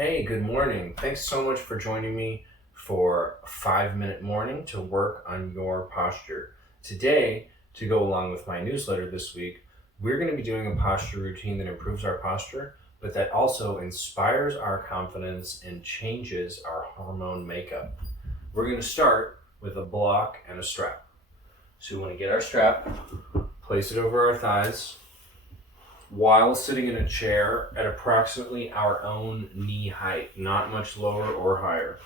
Hey, good morning. Thanks so much for joining me for a 5-minute morning to work on your posture. Today, to go along with my newsletter this week, we're going to be doing a posture routine that improves our posture, but that also inspires our confidence and changes our hormone makeup. We're going to start with a block and a strap. So we want to get our strap, place it over our thighs, while sitting in a chair at approximately our own knee height, not much lower or higher.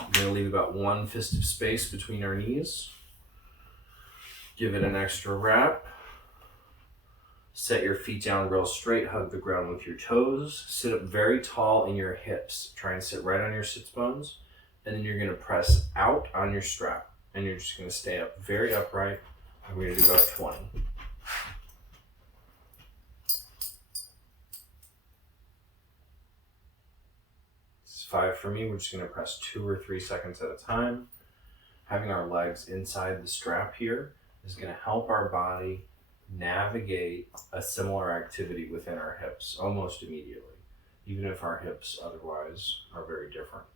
I'm going to leave about 1 fist of space between our knees. Give it an extra wrap. Set your feet down real straight, hug the ground with your toes. Sit up very tall in your hips. Try and sit right on your sits bones. And then you're going to press out on your strap. And you're just going to stay up very upright. And we're going to do about 20. This is 5 for me. We're just going to press 2 or 3 seconds at a time. Having our legs inside the strap here is going to help our body navigate a similar activity within our hips almost immediately, even if our hips otherwise are very different.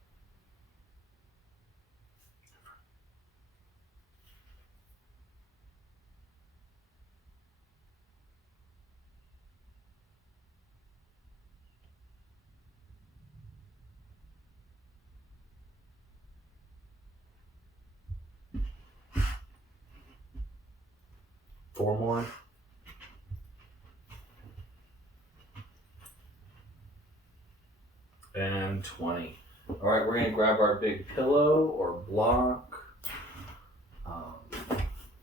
Four more. And 20. All right, we're going to grab our big pillow or block,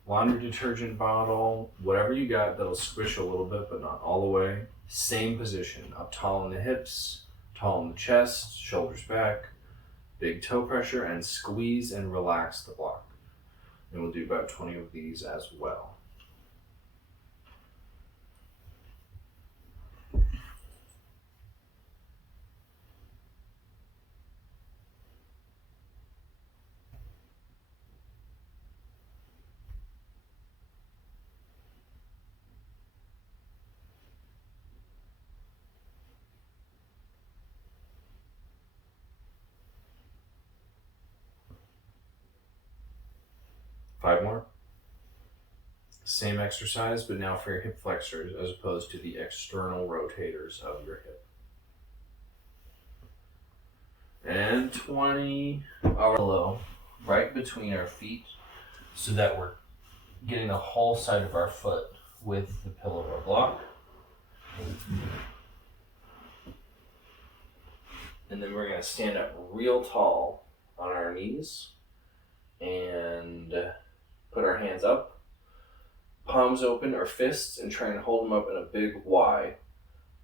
laundry detergent bottle, whatever you got that'll squish a little bit, but not all the way. Same position, up tall in the hips, tall in the chest, shoulders back, big toe pressure, and squeeze and relax the block. And we'll do about 20 of these as well. Five more. Same exercise, but now for your hip flexors as opposed to the external rotators of your hip. And 20. Our pillow right between our feet so that we're getting the whole side of our foot with the pillow or block. And then we're going to stand up real tall on our knees and put our hands up, palms open or fists, and try and hold them up in a big Y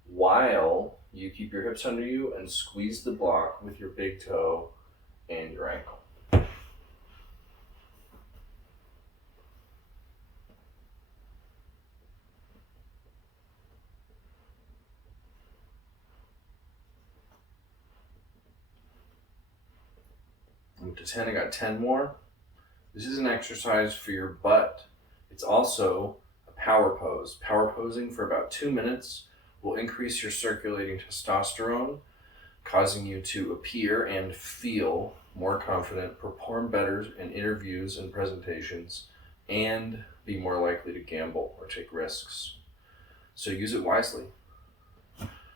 while you keep your hips under you and squeeze the block with your big toe and your ankle. I'm up to 10. I got 10 more. This is an exercise for your butt. It's also a power pose. Power posing for about 2 minutes will increase your circulating testosterone, causing you to appear and feel more confident, perform better in interviews and presentations, and be more likely to gamble or take risks. So use it wisely.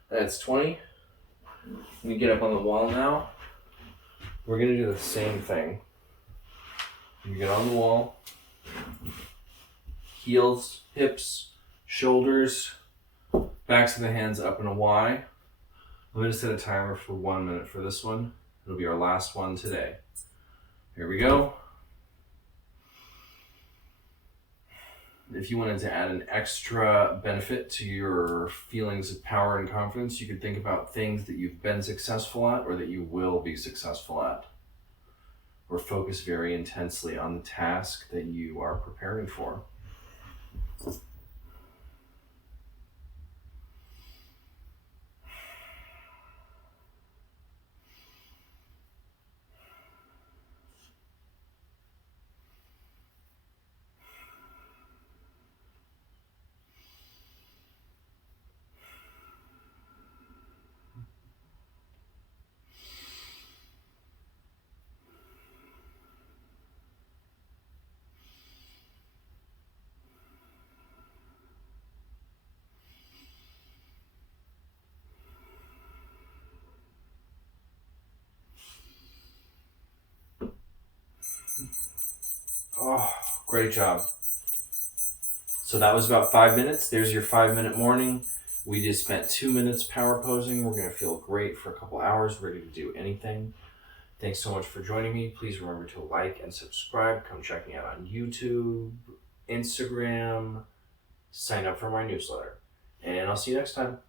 That's 20. Let me get up on the wall now. We're going to do the same thing. You get on the wall, heels, hips, shoulders, backs of the hands up in a Y. I'm going to set a timer for 1 minute for this one. It'll be our last one today. Here we go. If you wanted to add an extra benefit to your feelings of power and confidence, you could think about things that you've been successful at or that you will be successful at. Or focus very intensely on the task that you are preparing for. Oh, great job. So that was about 5 minutes. There's your 5 minute morning. We just spent 2 minutes power posing. We're going to feel great for a couple hours, ready to do anything. Thanks so much for joining me. Please remember to like and subscribe. Come check me out on YouTube, Instagram, sign up for my newsletter. And I'll see you next time.